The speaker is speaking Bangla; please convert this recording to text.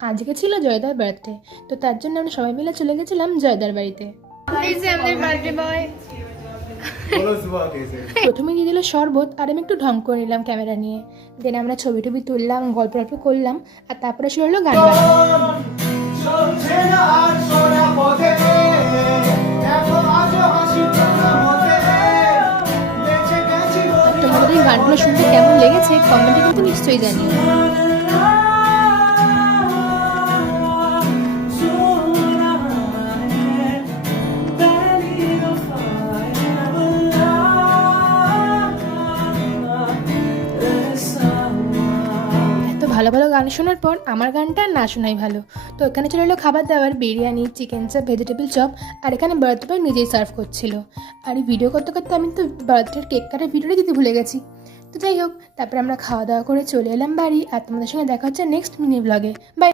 আজকে ছিল জয়দার বার্থডে, তো তার জন্য আমরা সবাই মিলে চলে গেছিলাম জয়দার বাড়িতে। প্রথমে দিয়ে দিল শরবত, আর আমি একটু ঢং করে নিলাম ক্যামেরা নিয়ে। দেন আমরা ছবি টবি তুললাম, গল্প টল্প করলাম, আর তারপরে শুরু হলো গান বাজনা। তোমাদের এই গানগুলো শুনতে কেমন লেগেছে কমেন্টে কিন্তু নিশ্চয়ই জানিও। ভালো ভালো গান শোনার পর আমার গানটা না শোনাই ভালো। তো এখানে চলে এলো খাবার দাবার, বিরিয়ানি, চিকেন চাপ, ভেজিটেবল চপ, আর এখানে বার্থডে বয় নিজেই সার্ভ করছিল। আর এই ভিডিও করতে করতে আমি তো বার্থডের কেক কাটার ভিডিওটা দিতে ভুলে গেছি। তো যাই হোক, তারপরে আমরা খাওয়া দাওয়া করে চলে এলাম বাড়ি। আর তোমাদের সঙ্গে দেখা হচ্ছে নেক্সট মিনি ব্লগে। বাই।